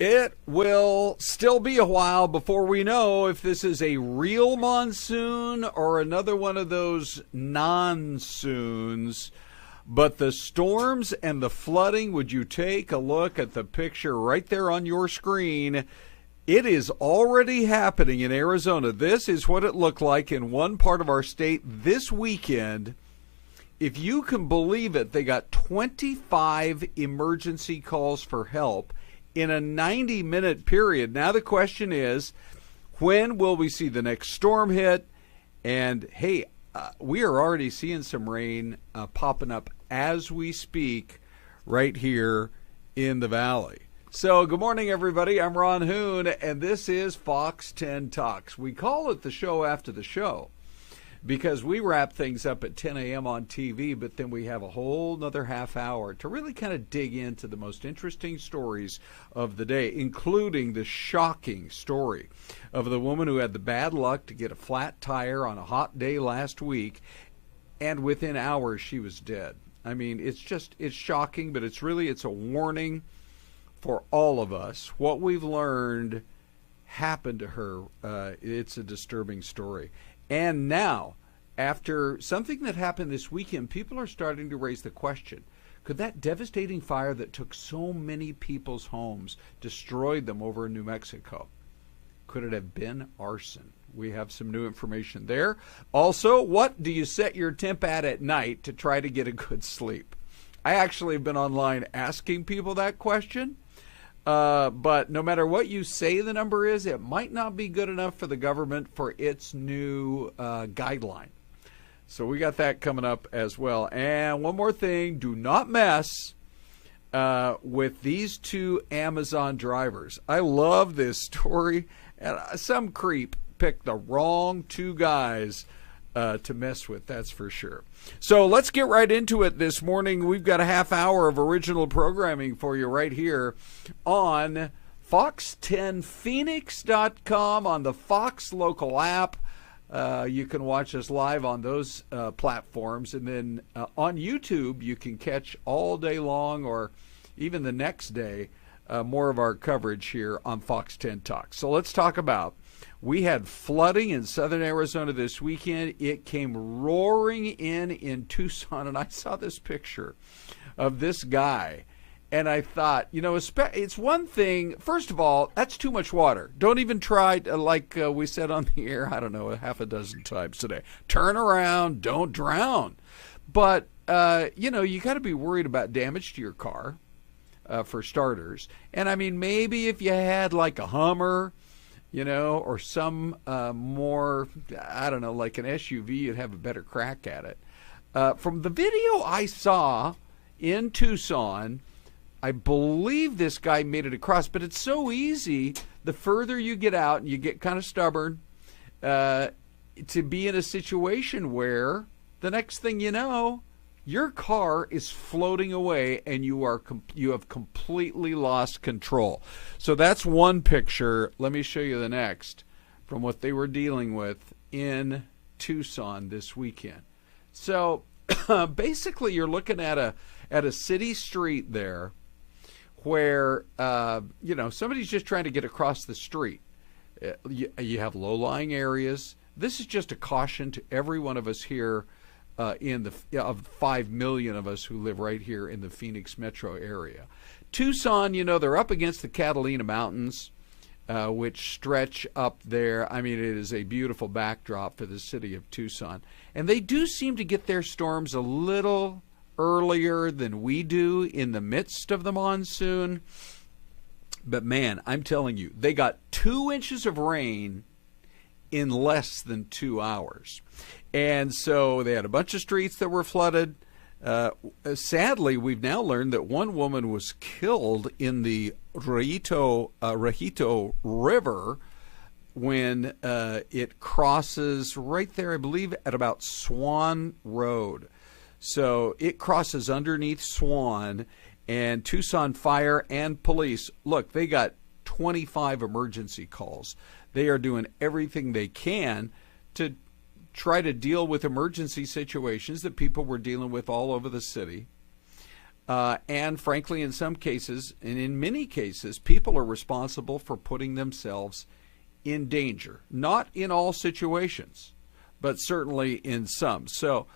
It will still be a while before we know if this is a real monsoon or another one of those non-soons. But the storms and the flooding, would you take a look at the picture right there on your screen? It is already happening in Arizona. This is what it looked like in one part of our state this weekend. If you can believe it, they got 25 emergency calls for help in a 90-minute period. Now the question is, when will we see the next storm hit? And hey, we are already seeing some rain popping up as we speak right here in the valley. So good morning, everybody. I'm Ron Hoon, and this is Fox 10 Talks. We call it the show after the show because we wrap things up at 10 a.m. on TV, but then we have a whole nother half hour to really kind of dig into the most interesting stories of the day, including the shocking story of the woman who had the bad luck to get a flat tire on a hot day last week, and within hours she was dead. I mean, it's shocking, but it's a warning for all of us. What we've learned happened to her. It's a disturbing story. And now, after something that happened this weekend, people are starting to raise the question, could that devastating fire that took so many people's homes, destroyed them over in New Mexico, could it have been arson? We have some new information there. Also, what do you set your temp at night to try to get a good sleep? I actually have been online asking people that question. But no matter what you say the number is, it might not be good enough for the government for its new guideline. So we got that coming up as well. And one more thing, do not mess with these two Amazon drivers. I love this story. And some creep picked the wrong two guys to mess with, that's for sure. So let's get right into it this morning. We've got a half hour of original programming for you right here on fox10phoenix.com, on the Fox local app. You can watch us live on those platforms. And then on YouTube, you can catch all day long or even the next day more of our coverage here on Fox 10 Talks. So let's talk about, we had flooding in southern Arizona this weekend. It came roaring in Tucson, and I saw this picture of this guy, and I thought, it's one thing. First of all, that's too much water. Don't even try, like we said on the air, I don't know, a half a dozen times today. Turn around, don't drown. But, you got to be worried about damage to your car, for starters. And, I mean, maybe if you had like a Hummer, or some more, I don't know, like an SUV, you'd have a better crack at it. From the video I saw in Tucson, I believe this guy made it across, but it's so easy, the further you get out, and you get kind of stubborn, to be in a situation where the next thing you know, your car is floating away and you have completely lost control. So that's one picture. Let me show you the next from what they were dealing with in Tucson this weekend. So basically you're looking at a city street there where somebody's just trying to get across the street. You have low-lying areas. This is just a caution to every one of us here of 5 million of us who live right here in the Phoenix metro area. Tucson, they're up against the Catalina Mountains, which stretch up there. I mean, it is a beautiful backdrop for the city of Tucson. And they do seem to get their storms a little earlier than we do in the midst of the monsoon. But man, I'm telling you, they got 2 inches of rain in less than 2 hours. And so they had a bunch of streets that were flooded. Sadly, we've now learned that one woman was killed in the Rajito River when it crosses right there, I believe, at about Swan Road. So it crosses underneath Swan, and Tucson Fire and Police, look, they got 25 emergency calls. They are doing everything they can to try to deal with emergency situations that people were dealing with all over the city. And frankly, in some cases, and in many cases, people are responsible for putting themselves in danger. Not in all situations, but certainly in some. So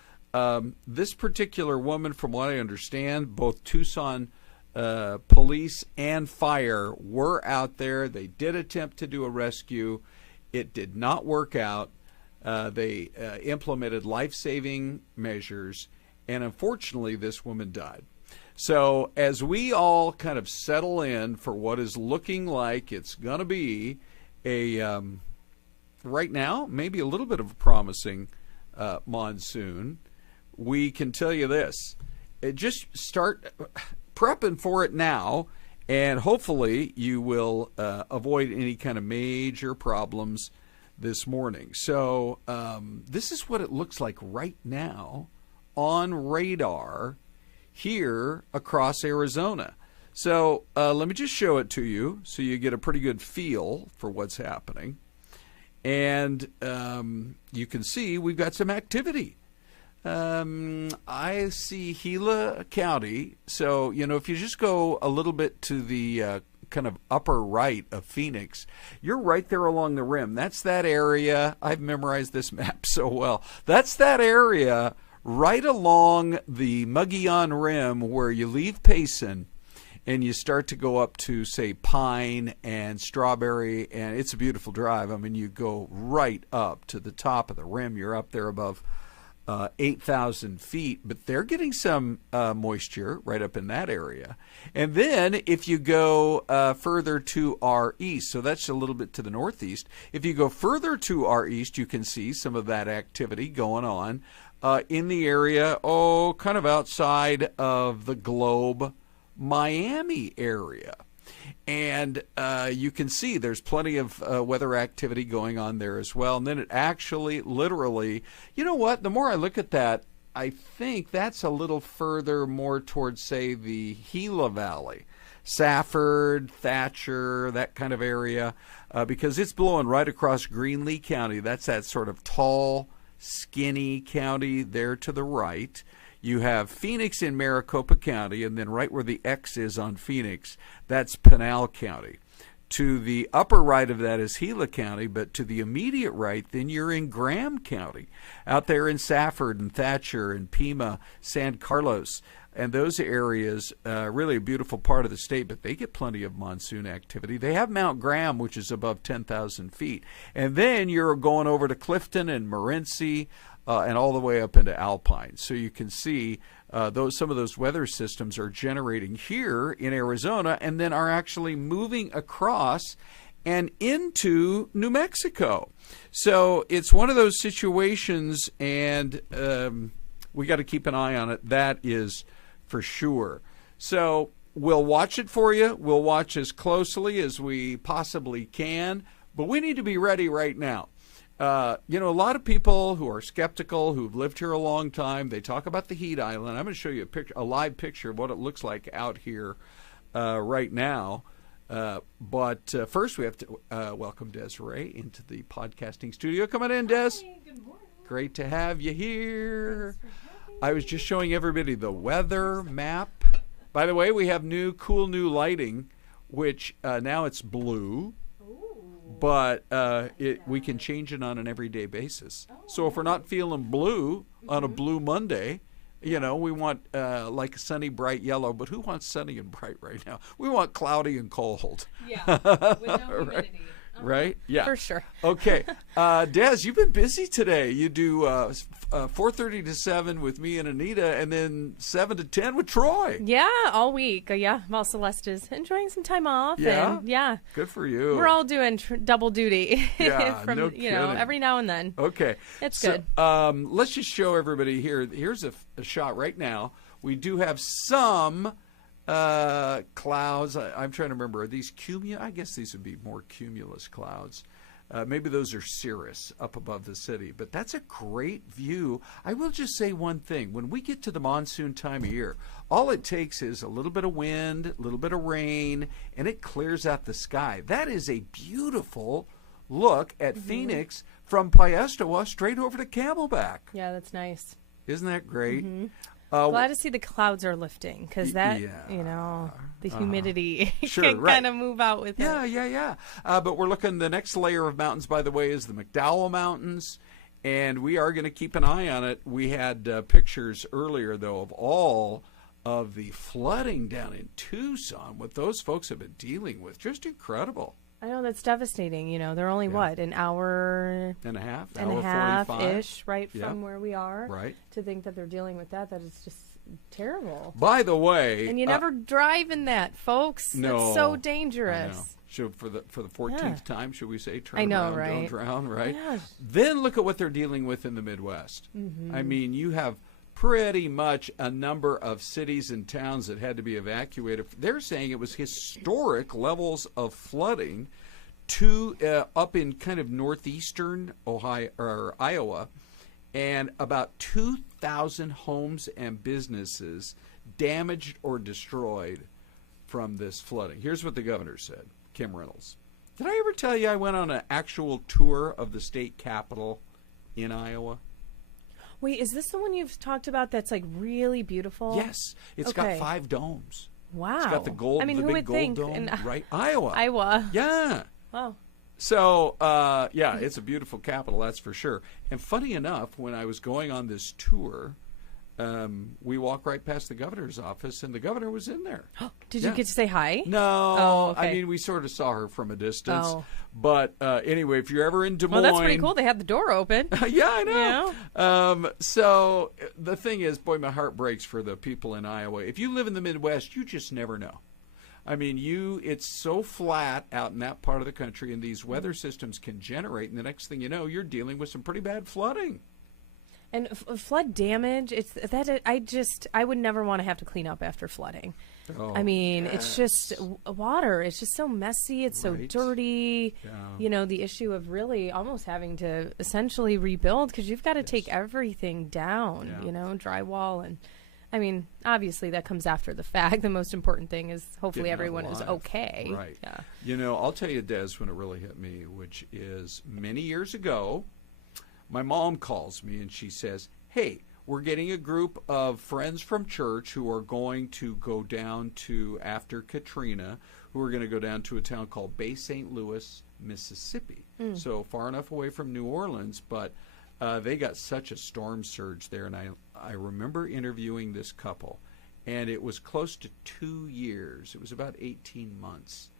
this particular woman, from what I understand, both Tucson police and fire were out there. They did attempt to do a rescue. It did not work out. They implemented life-saving measures, and unfortunately, this woman died. So as we all kind of settle in for what is looking like it's going to be a, right now, maybe a little bit of a promising monsoon, we can tell you this. Just start prepping for it now, and hopefully you will avoid any kind of major problems this morning. So this is what it looks like right now on radar here across Arizona. So let me just show it to you so you get a pretty good feel for what's happening. And you can see we've got some activity. I see Gila County. So, you know, if you just go a little bit to the kind of upper right of Phoenix, you're right there along the rim. That's that area. I've memorized this map so well. That's that area right along the Mogollon Rim where you leave Payson and you start to go up to, say, Pine and Strawberry, and it's a beautiful drive. I mean, you go right up to the top of the rim. You're up there above 8,000 feet, but they're getting some moisture right up in that area. And then if you go further to our east, so that's a little bit to the northeast, if you go further to our east, you can see some of that activity going on in the area, kind of outside of the Globe, Miami area. And you can see there's plenty of weather activity going on there as well. And then it actually, literally, you know what? The more I look at that, I think that's a little further more towards, say, the Gila Valley, Safford, Thatcher, that kind of area, because it's blowing right across Greenlee County. That's that sort of tall, skinny county there to the right. You have Phoenix in Maricopa County, and then right where the X is on Phoenix, that's Pinal County. To the upper right of that is Gila County, but to the immediate right, then you're in Graham County, out there in Safford and Thatcher and Pima, San Carlos, and those areas, really a beautiful part of the state, but they get plenty of monsoon activity. They have Mount Graham, which is above 10,000 feet. And then you're going over to Clifton and Morenci, and all the way up into Alpine. So you can see some of those weather systems are generating here in Arizona and then are actually moving across and into New Mexico. So it's one of those situations, and we got to keep an eye on it. That is for sure. So we'll watch it for you. We'll watch as closely as we possibly can, but we need to be ready right now. You know, a lot of people who are skeptical, who've lived here a long time, they talk about the heat island. I'm going to show you a live picture of what it looks like out here right now. But first we have to welcome Desiree into the podcasting studio. Come on in, Des. Hi, good morning. Great to have you here. I was just showing everybody the weather map. By the way, we have cool new lighting, which now it's blue. But we can change it on an everyday basis. So if we're not feeling blue on a blue Monday, you know, we want like a sunny, bright yellow. But who wants sunny and bright right now? We want cloudy and cold. Yeah, with no humidity. Right? Yeah. For sure. Okay. Des, you've been busy today. You do 4:30 to 7 with me and Anita, and then 7 to 10 with Troy. Yeah, all week. Yeah, while Celeste is enjoying some time off. Yeah? And yeah. Good for you. We're all doing double duty. Yeah, from, no you know, kidding. every now and then. Okay. It's so, good. Let's just show everybody here. Here's a shot right now. We do have some clouds. I'm trying to remember. Are these cumulus? I guess these would be more cumulus clouds. Maybe those are cirrus up above the city. But that's a great view. I will just say one thing. When we get to the monsoon time of year, all it takes is a little bit of wind, a little bit of rain, and it clears out the sky. That is a beautiful look at Phoenix from Piestewa straight over to Camelback. Yeah, that's nice. Isn't that great? Glad to see the clouds are lifting because that, yeah. the humidity Sure, can right. kind of move out with it. Yeah. But we're looking, the next layer of mountains, by the way, is the McDowell Mountains, and we are going to keep an eye on it. We had pictures earlier, though, of all of the flooding down in Tucson, what those folks have been dealing with. Just incredible. I know, that's devastating. They're only, an hour and a half, and hour a half 45 ish, right, from where we are. Right. To think that they're dealing with that is just terrible. By the way, and you never drive in that, folks. No, it's so dangerous. I know. Should, for the 14th time, should we say, turn I know, around, right? don't drown, right? Yes. Then look at what they're dealing with in the Midwest. Mm-hmm. I mean, you have pretty much a number of cities and towns that had to be evacuated. They're saying it was historic levels of flooding up in kind of northeastern Ohio or Iowa, and about 2,000 homes and businesses damaged or destroyed from this flooding. Here's what the governor said, Kim Reynolds. Did I ever tell you I went on an actual tour of the state capitol in Iowa? Wait, is this the one you've talked about that's like really beautiful? Yes. It's got 5 domes. Wow. It's got the gold, the who big would gold think dome, right? Iowa. Iowa. Yeah. Wow. So, it's a beautiful capital, that's for sure. And funny enough, when I was going on this tour, we walked right past the governor's office, and the governor was in there. Did you get to say hi? No. Oh, okay. I mean, we sort of saw her from a distance. Oh. But anyway, if you're ever in Des Moines... Well, that's pretty cool. They had the door open. Yeah, I know. So the thing is, boy, my heart breaks for the people in Iowa. If you live in the Midwest, you just never know. I mean, it's so flat out in that part of the country, and these weather systems can generate, and the next thing you know, you're dealing with some pretty bad flooding. And flood damage, I would never want to have to clean up after flooding. Oh, I mean, it's just water. It's just so messy. It's so dirty. Yeah. The issue of really almost having to essentially rebuild because you've got to take everything down, drywall. And I mean, obviously that comes after the fact. The most important thing is hopefully everyone is okay. Right. Yeah. I'll tell you, Des, when it really hit me, which is many years ago, my mom calls me and she says, hey, we're getting a group of friends from church who are going to go down to, after Katrina, who are going to go down to a town called Bay St. Louis, Mississippi. So far enough away from New Orleans, but they got such a storm surge there. And I remember interviewing this couple, and it was close to 2 years. It was about 18 months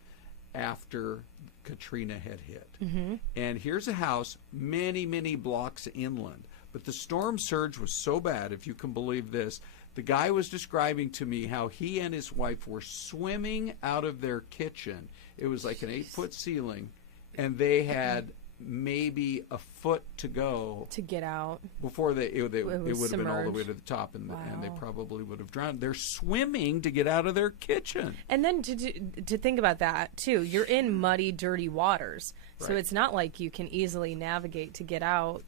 after Katrina had hit. Mm-hmm. And here's a house many, many blocks inland. But the storm surge was so bad, if you can believe this, the guy was describing to me how he and his wife were swimming out of their kitchen. It was like an 8-foot ceiling, and they had maybe a foot to go to get out before it would have been all the way to the top, and they probably would have drowned. They're swimming to get out of their kitchen. And then to think about that too, you're in muddy, dirty waters, so it's not like you can easily navigate to get out.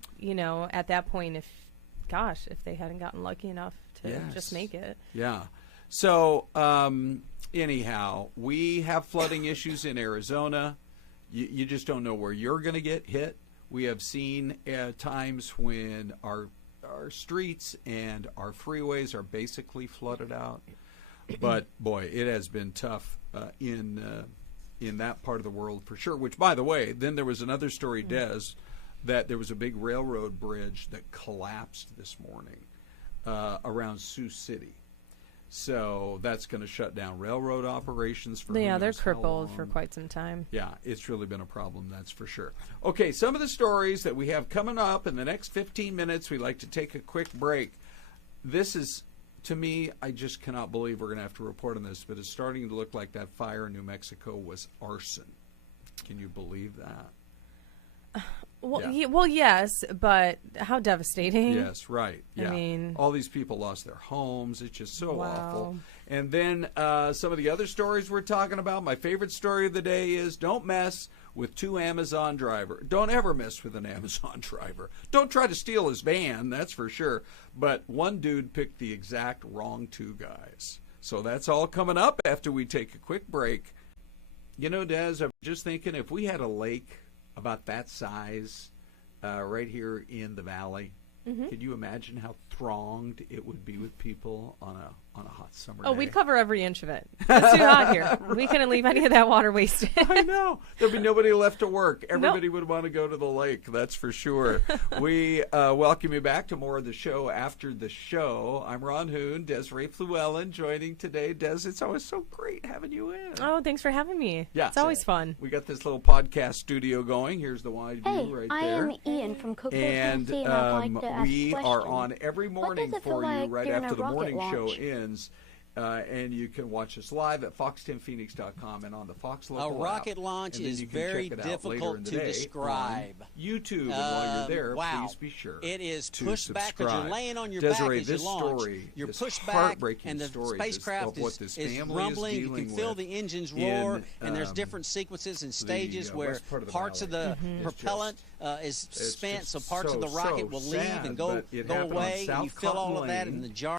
At that point, if they hadn't gotten lucky enough to just make it. Yeah. So anyhow, we have flooding issues in Arizona. You just don't know where you're going to get hit. We have seen times when our streets and our freeways are basically flooded out. But boy, it has been tough in that part of the world for sure. Which, by the way, then there was another story, Des, that there was a big railroad bridge that collapsed this morning around Sioux City. So that's going to shut down railroad operations for they're crippled for quite some time. Yeah, it's really been a problem, that's for sure. Okay, some of the stories that we have coming up in the next 15 minutes, we'd like to take a quick break. This is, to me, I just cannot believe we're going to have to report on this, but it's starting to look like that fire in New Mexico was arson. Can you believe that? Well, yes, but how devastating. Yes, right. Yeah. I mean, all these people lost their homes. It's just so awful. And then some of the other stories we're talking about. My favorite story of the day is don't mess with 2 Amazon drivers. Don't ever mess with an Amazon driver. Don't try to steal his van, that's for sure. But one dude picked the exact wrong 2 guys. So that's all coming up after we take a quick break. Des, I'm just thinking if we had a lake about that size right here in the valley, Can you imagine how thronged it would be with people on a hot summer Oh, day? we'd cover every inch of it. It's too hot here. We couldn't leave any of that water wasted. I know. There'd be nobody left to work. Everybody would want to go to the lake, that's for sure. We welcome you back to more of the show after the show. I'm Ron Hoon, Desiree Fluellen joining today. Des, it's always so great having you in. Oh, thanks for having me. Yeah. It's always fun. We got this little podcast studio going. Here's the wide view Hey, right I there. am Ian from Cookville, And Tennessee, and I'd like to ask we a are question. on every morning does it for feel you like right during after a the rocket morning show launch? ends. And you can watch us live at fox10phoenix.com and on the Fox A local rocket app. launch And then is you can very check it out later difficult in the to day describe. on YouTube, and while you're there, wow. please be sure It is to pushed back because subscribe. you're laying on your Desiree, back as you this launch. story, You're this pushed back, heartbreaking and the story spacecraft of what this is family rumbling. is You can dealing feel with the engines roar, in, and there's different sequences and the, stages where west part of the parts of the valley. propellant is spent, just so parts of the so rocket will leave sad, and go but it go happened on away, and South you fill all of that Cotton in the Lane. jar.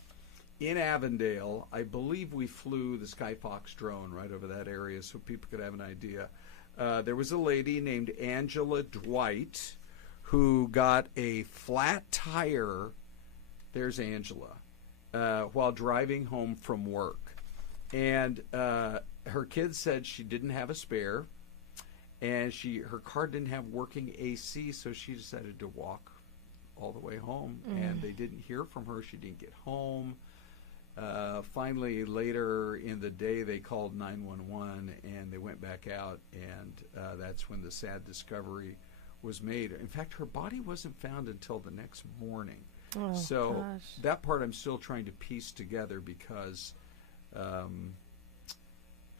In Avondale, I believe we flew the Skyfox drone right over that area so people could have an idea. There was a lady named Angela Dwight who got a flat tire, there's Angela, while driving home from work. And her kids said she didn't have a spare, and her car didn't have working AC, so she decided to walk all the way home. And they didn't hear from her. She didn't get home. Finally, later in the day, they called 911, and they went back out, and that's when the sad discovery was made. In fact, her body wasn't found until the next morning. Oh, So gosh. that part I'm still trying to piece together because,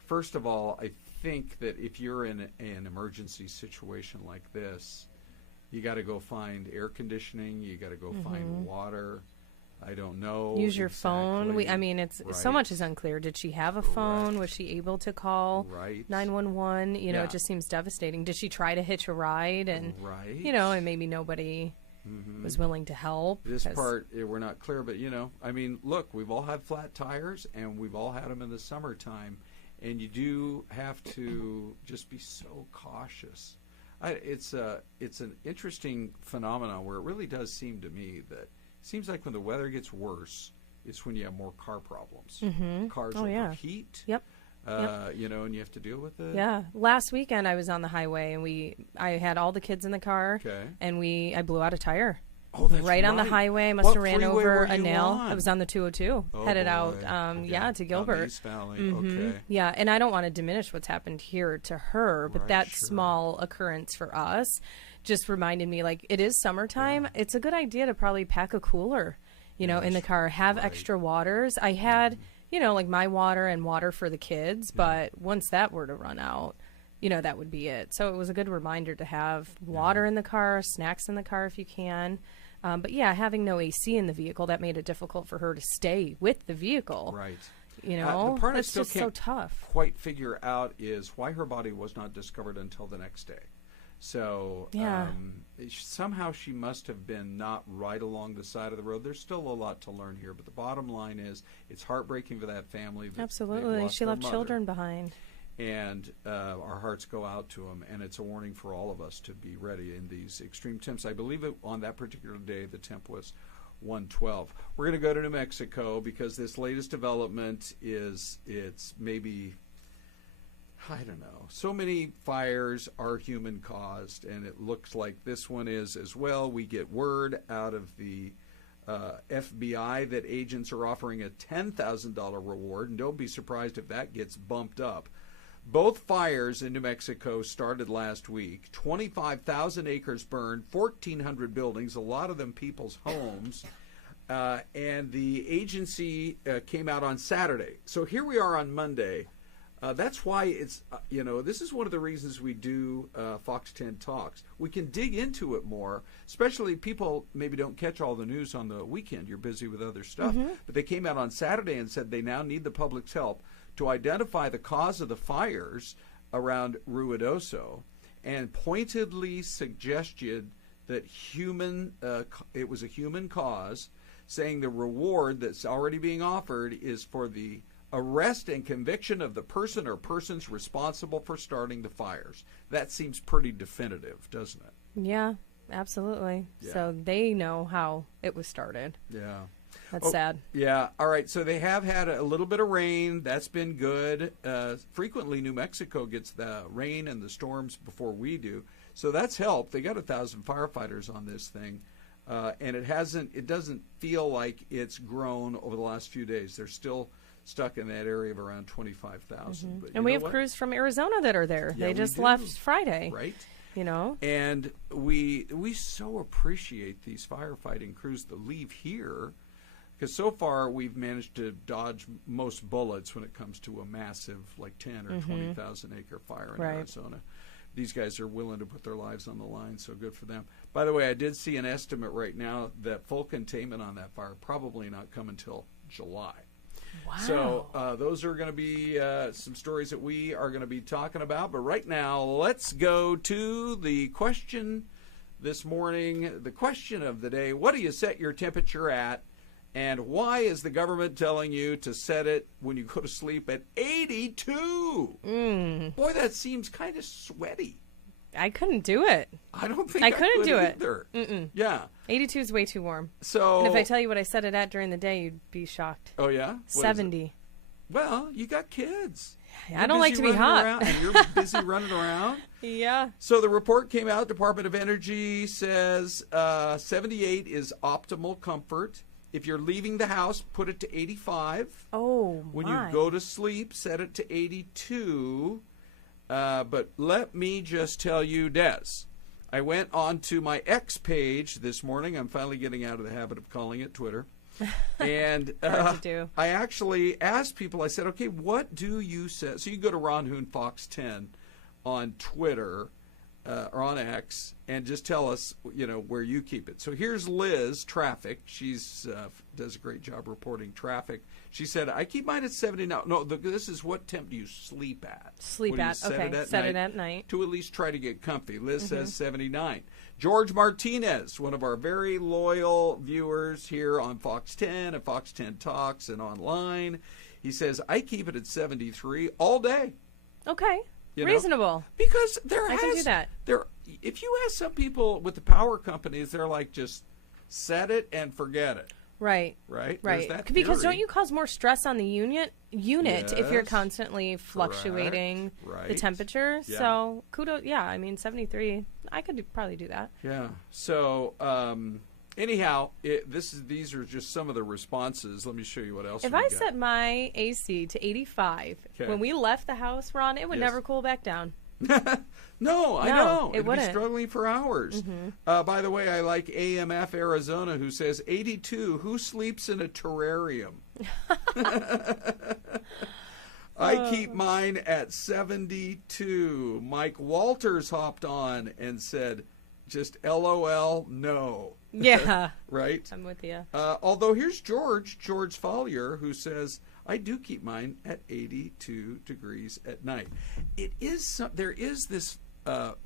first of all, I think that if you're in an emergency situation like this, you got to go find air conditioning, you got to go find water. I don't know. Use your phone. exactly. It's so Right. much is unclear. Did she have a phone? Was she able to call Right. 911? You know, Yeah. it just seems devastating. Did she try to hitch a ride? And Right. you know, and maybe nobody was willing to help. This 'cause- part, we're not clear, but, I mean, look, we've all had flat tires, and we've all had them in the summertime, and you do have to just be so cautious. It's an interesting phenomenon where it really does seem to me that it seems like when the weather gets worse, it's when you have more car problems. Cars yeah. overheat. Yep. And you have to deal with it. Yeah. Last weekend I was on the highway and I had all the kids in the car Okay. and I blew out a tire. Oh, that's right on the highway. I must What have ran freeway over were a you nail. on? I was on the 202, Oh, headed boy. out, Okay. to Out in Gilbert. East Valley. Okay. Yeah, and I don't want to diminish what's happened here to her, but Right, that sure. small occurrence for us just reminded me, like, it is summertime. It's a good idea to probably pack a cooler, in the car, have right. extra waters. I had, like my water and water for the kids, but once that were to run out, that would be it. So it was a good reminder to have water in the car, snacks in the car if you can. But yeah, having no AC in the vehicle, that made it difficult for her to stay with the vehicle. Right. The part I that's still just so can't tough. quite figure out is why her body was not discovered until the next day. So Yeah. somehow she must have been not right along the side of the road. There's still a lot to learn here, but the bottom line is it's heartbreaking for that family. That they've Absolutely. lost She their left mother. children behind. And our hearts go out to them, and it's a warning for all of us to be ready in these extreme temps. I believe on that particular day the temp was 112. We're going to go to New Mexico because this latest development it's maybe, I don't know, so many fires are human caused, and it looks like this one is as well. We get word out of the FBI that agents are offering a $10,000 reward, and don't be surprised if that gets bumped up. Both fires in New Mexico started last week. 25,000 acres burned, 1,400 buildings, a lot of them people's homes. And the agency came out on Saturday. So here we are on Monday. That's why it's, this is one of the reasons we do Fox 10 Talks. We can dig into it more, especially people maybe don't catch all the news on the weekend. You're busy with other stuff. But they came out on Saturday and said they now need the public's help to identify the cause of the fires around Ruidoso and pointedly suggested that it was a human cause, saying the reward that's already being offered is for the arrest and conviction of the person or persons responsible for starting the fires. That seems pretty definitive, doesn't it? Yeah. absolutely. Yeah. So they know how it was started. Yeah. That's sad. Yeah. All right. So they have had a little bit of rain. That's been good. Frequently, New Mexico gets the rain and the storms before we do. So that's helped. They got 1,000 firefighters on this thing. And it doesn't feel like it's grown over the last few days. They're still stuck in that area of around 25,000. But And we have crews from Arizona that are there. Yeah, they we just do. left Friday. Right. You know? And we so appreciate these firefighting crews that leave here, because so far we've managed to dodge most bullets when it comes to a massive, like 10 or 20,000 acre fire in Right. Arizona. These guys are willing to put their lives on the line, so good for them. By the way, I did see an estimate right now that full containment on that fire probably not come until July. Wow. So those are going to be some stories that we are going to be talking about. But right now, let's go to the question this morning. The question of the day: what do you set your temperature at? And why is the government telling you to set it when you go to sleep at 82? Boy, that seems kind of sweaty. I couldn't do it. I don't think I I couldn't could do it. either. Mm-mm. Yeah. 82 is way too warm. So. And if I tell you what I set it at during the day, you'd be shocked. Oh yeah. What is it? 70. Well, you got kids. I don't like to be hot. And you're busy running around. Yeah. So the report came out. Department of Energy says 78 is optimal comfort. If you're leaving the house, put it to 85. Oh, When my. you go to sleep, set it to 82. But let me just tell you, Des, I went on to my X page this morning. I'm finally getting out of the habit of calling it Twitter. And Hard to do. I actually asked people, I said, okay, what do you say? So you go to Ron Hoon Fox 10 on Twitter or on X and just tell us, where you keep it. So here's Liz, traffic. She's does a great job reporting traffic. She said, I keep mine at 79. No, this is what temp do you sleep at? Sleep What do you at. set Okay. it at Set night? it at night. To at least try to get comfy. Liz says 79. George Martinez, one of our very loyal viewers here on Fox 10 and Fox 10 Talks and online, he says, I keep it at 73 all day. Okay. You know? Reasonable. Because I can do that. If you ask some people with the power companies, they're like, just set it and forget it. Right. Right? There's that Because theory. don't you cause more stress on the unit if you're Yes. constantly fluctuating Correct. the Right. temperature? Yeah. So kudos. Yeah, I mean 73. I could probably do that. Yeah. So, anyhow, these are just some of the responses. Let me show you what else If we I got. set my AC to 85, Okay. when we left the house, Ron, it would Yes. never cool back down. No, I No, know. it It'd wouldn't. be struggling for hours. By the way, I like AMF Arizona, who says 82. Who sleeps in a terrarium? I keep mine at 72. Mike Walters hopped on and said, just LOL, no. Yeah. Right? I'm with you. Although here's George Follier, who says, I do keep mine at 82 degrees at night. There is this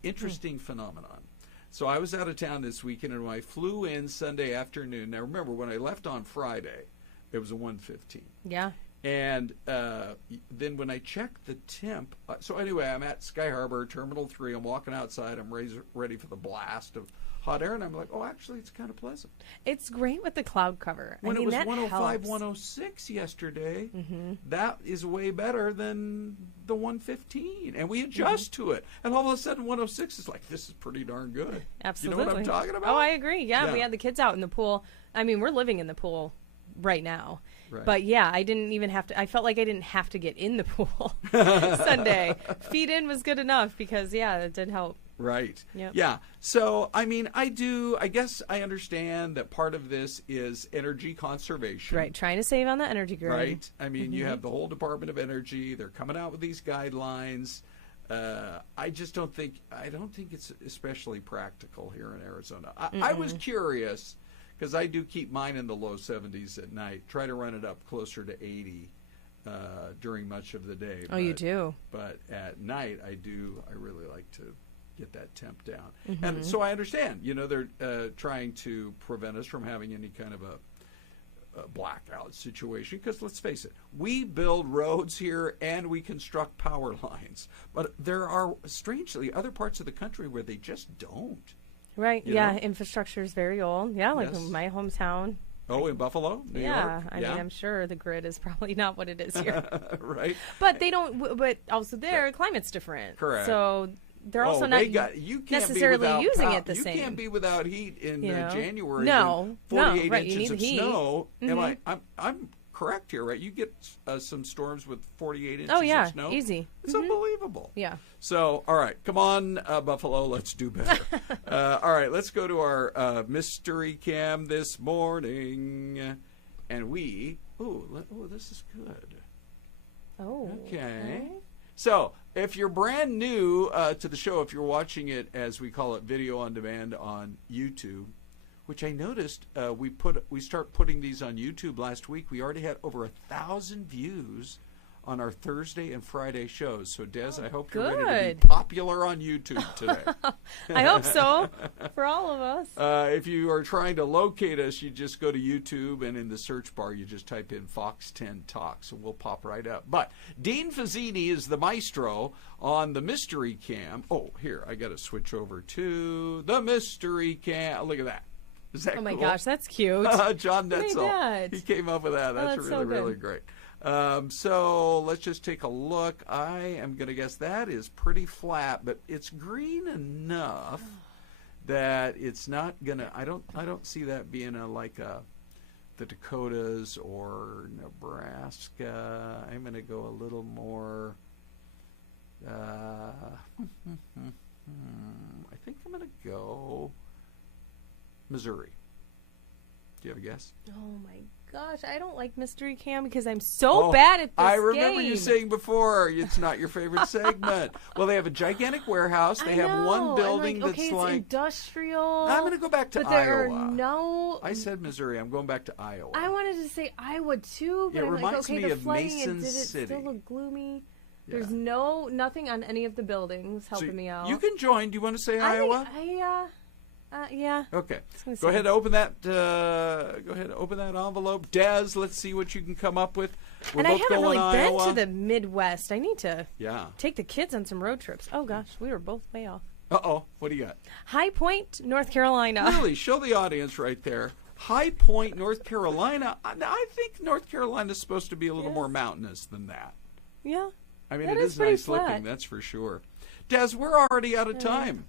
interesting phenomenon. So I was out of town this weekend, and when I flew in Sunday afternoon, now remember, when I left on Friday, it was a 115. Yeah. And then when I checked the temp, so anyway, I'm at Sky Harbor, Terminal 3. I'm walking outside. I'm ready for the blast of hot air, and I'm like, oh, actually, it's kind of pleasant. It's great with the cloud cover. When I mean, it was that 105, helps. 106 yesterday, that is way better than the 115. And we adjust to it. And all of a sudden, 106 is like, this is pretty darn good. Absolutely. You know what I'm talking about? Oh, I agree. Yeah, Yeah. we had the kids out in the pool. I mean, we're living in the pool right now. Right. But yeah, I didn't even have to. I felt like I didn't have to get in the pool Sunday. Feet in was good enough because, yeah, it did help. Right. Yep. Yeah. So, I mean, I guess I understand that part of this is energy conservation. Right, trying to save on the energy grid. Right. I mean, you have the whole Department of Energy. They're coming out with these guidelines. I don't think it's especially practical here in Arizona. I was curious because I do keep mine in the low 70s at night. Try to run it up closer to 80 during much of the day. Oh, you do? But at night, I really like to get that temp down. And so I understand, they're trying to prevent us from having any kind of a blackout situation, because let's face it, we build roads here and we construct power lines, but there are strangely other parts of the country where they just don't. Right. You Yeah. know? Infrastructure is very old. Yeah. Like Yes. my hometown. Oh, in Buffalo, New Yeah. York. I mean, I'm sure the grid is probably not what it is here. Right. But they don't. But also there, climate's different. Correct. So they're also they not you can't necessarily be without using it the you same. can't be without heat in You know? January. No. when 48 No, right, you inches need of heat. snow. Mm-hmm. I'm correct here, right? You get some storms with 48 inches Oh yeah, of snow. easy. It's Mhm. unbelievable. Yeah. So, all right, come on, Buffalo, let's do better. All right, let's go to our mystery cam this morning, and this is good. Oh. Okay. So, if you're brand new to the show, if you're watching it as we call it, video on demand on YouTube, which I noticed we start putting these on YouTube last week. We already had over 1,000 views on our Thursday and Friday shows. So, Des, I hope you're ready to good. be popular on YouTube today. I hope so for all of us. If you are trying to locate us, you just go to YouTube, and in the search bar, you just type in Fox 10 Talks, and we'll pop right up. But Dean Fazzini is the maestro on the mystery cam. Oh, here, I got to switch over to the mystery cam. Look at that. Is that Oh my cool? gosh, that's cute. John Look at Netzel. that. He came up with that. That's that's really, so good. really great. So let's just take a look. I am going to guess that is pretty flat, but it's green enough that it's not going to, I don't see that being the Dakotas or Nebraska. I'm going to go a little more, I think I'm going to go Missouri. Do you have a guess? Oh my gosh, I don't like Mystery Cam because I'm so bad at this I remember you game. saying before it's not your favorite segment. Well, they have a gigantic warehouse. They have one building it's that's like. industrial. I'm going to go back to but there Iowa. are no. I said Missouri. I'm going back to Iowa. I wanted to say Iowa too, but It I'm like, reminds okay, me the of flooding. Mason Did it City. still look gloomy? Yeah. There's nothing on any of the buildings So helping me out. you can join. Do you want to say I think Iowa? yeah. Okay. gonna Go say- ahead and open that. Go ahead and open that envelope, Des. Let's see what you can come up with. We're And I both haven't going really Iowa. been to the Midwest. I need to Yeah. take the kids on some road trips. Oh gosh, we were both way off. What do you got? High Point, North Carolina. Really, show the audience right there. High Point, North Carolina. I think North Carolina is supposed to be a little more mountainous than that. Yeah. I mean, That it is is pretty nice flat. looking, that's for sure. Des, we're already out of time.